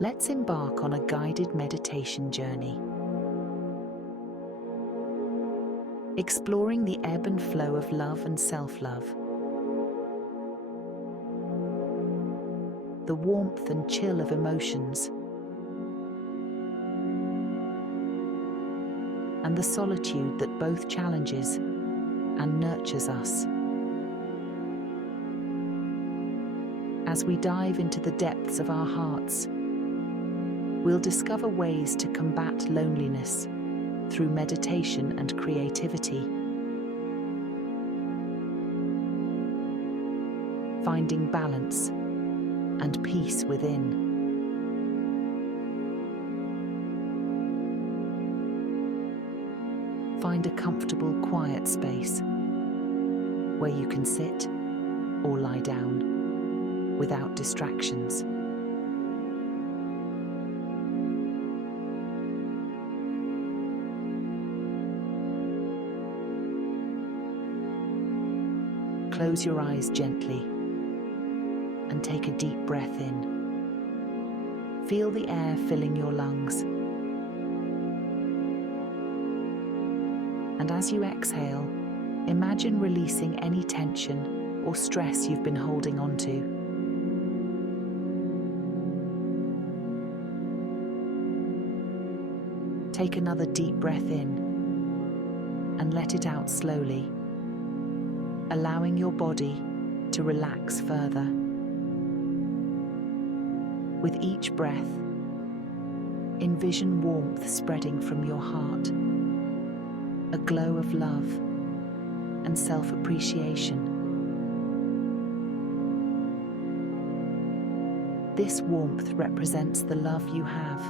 Let's embark on a guided meditation journey, exploring the ebb and flow of love and self-love, the warmth and chill of emotions, and the solitude that both challenges and nurtures us. As we dive into the depths of our hearts, we'll discover ways to combat loneliness through meditation and creativity, finding balance and peace within. Find a comfortable, quiet space where you can sit or lie down without distractions. Close your eyes gently and take a deep breath in. Feel the air filling your lungs. And as you exhale, imagine releasing any tension or stress you've been holding on to. Take another deep breath in and let it out slowly, allowing your body to relax further. With each breath, envision warmth spreading from your heart, a glow of love and self-appreciation. This warmth represents the love you have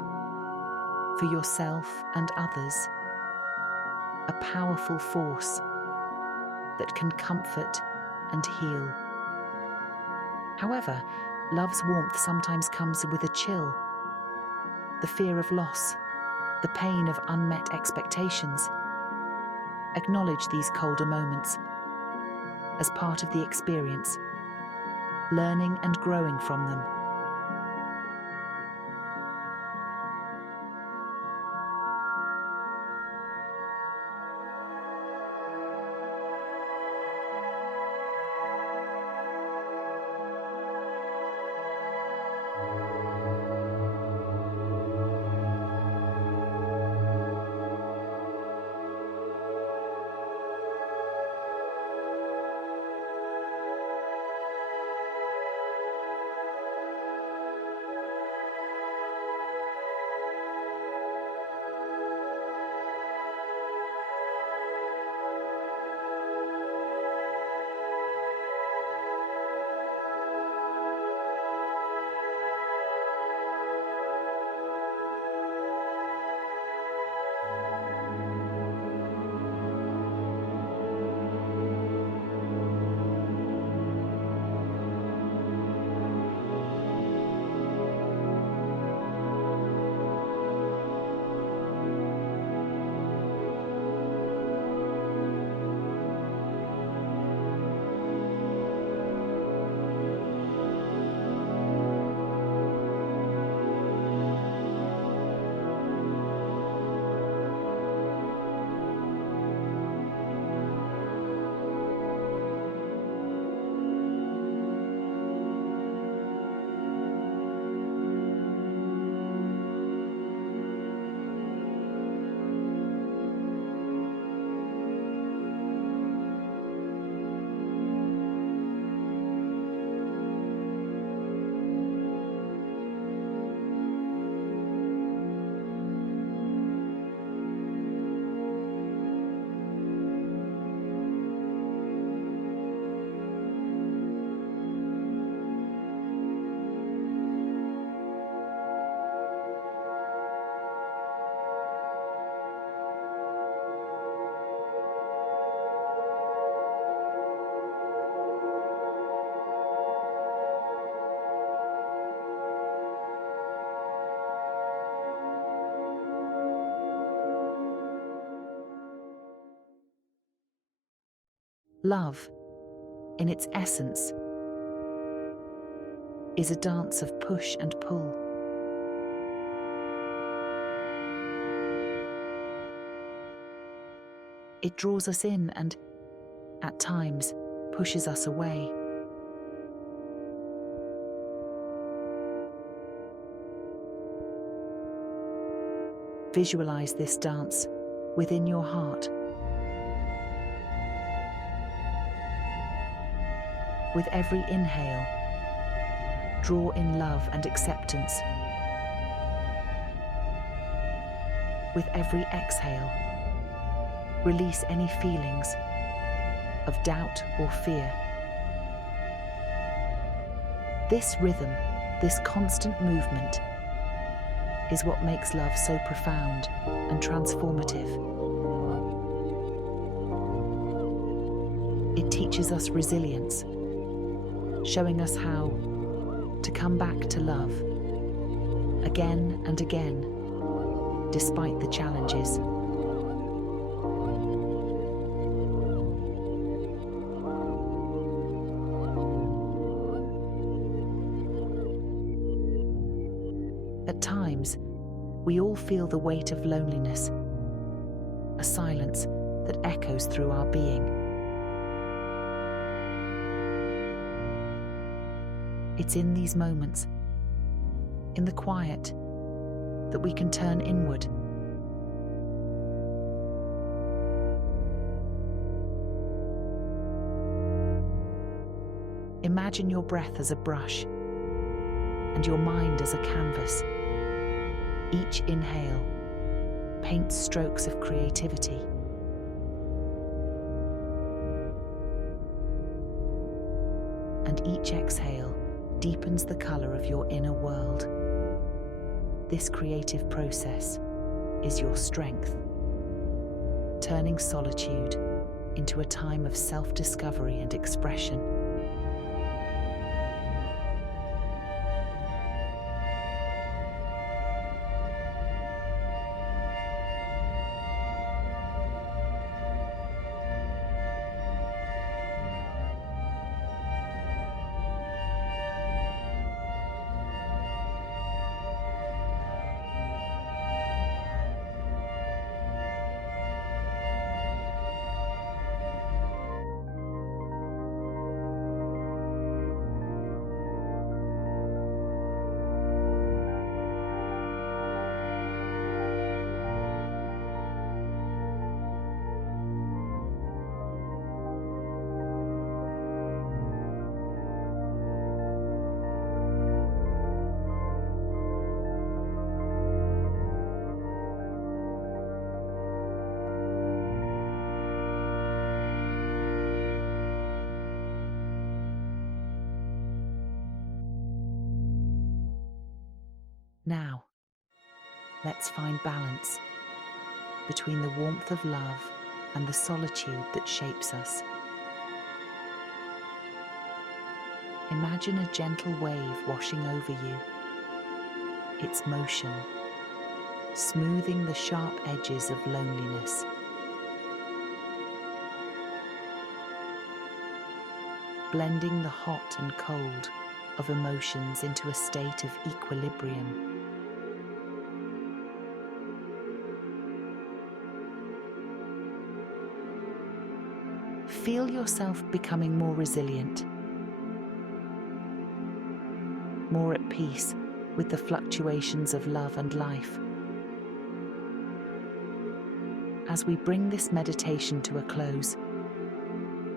for yourself and others, a powerful force that can comfort and heal. However, love's warmth sometimes comes with a chill, the fear of loss, the pain of unmet expectations. Acknowledge these colder moments as part of the experience, learning and growing from them. Love, in its essence, is a dance of push and pull, It draws us in and, at times, pushes us away. Visualize this dance within your heart. With every inhale, draw in love and acceptance. With every exhale, release any feelings of doubt or fear. This rhythm, this constant movement, is what makes love so profound and transformative. It teaches us resilience, showing us how to come back to love again and again, despite the challenges. At times, we all feel the weight of loneliness, a silence that echoes through our being. It's in these moments, in the quiet, that we can turn inward. Imagine your breath as a brush and your mind as a canvas. Each inhale paints strokes of creativity. And each exhale deepens the color of your inner world. This creative process is your strength, turning solitude into a time of self-discovery and expression. Now, let's find balance between the warmth of love and the solitude that shapes us. Imagine a gentle wave washing over you, its motion smoothing the sharp edges of loneliness. Blending the hot and cold of emotions into a state of equilibrium. Feel yourself becoming more resilient, more at peace with the fluctuations of love and life. As we bring this meditation to a close,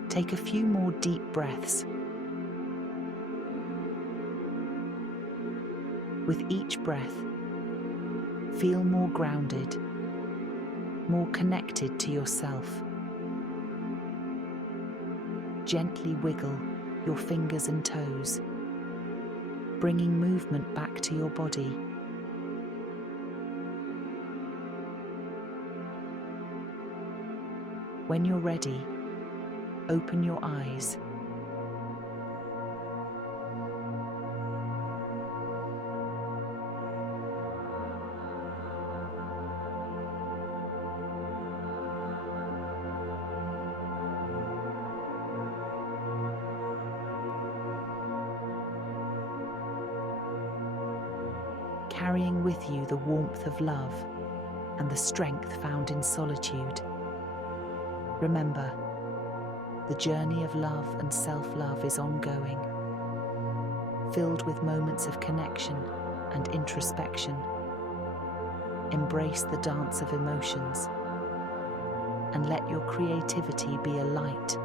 take a few more deep breaths. With each breath, feel more grounded, more connected to yourself. Gently wiggle your fingers and toes, bringing movement back to your body. When you're ready, open your eyes. Carrying with you the warmth of love and the strength found in solitude. Remember, the journey of love and self-love is ongoing, filled with moments of connection and introspection. Embrace the dance of emotions and let your creativity be a light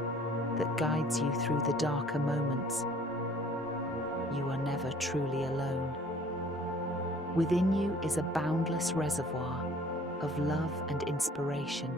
that guides you through the darker moments. You are never truly alone. Within you is a boundless reservoir of love and inspiration,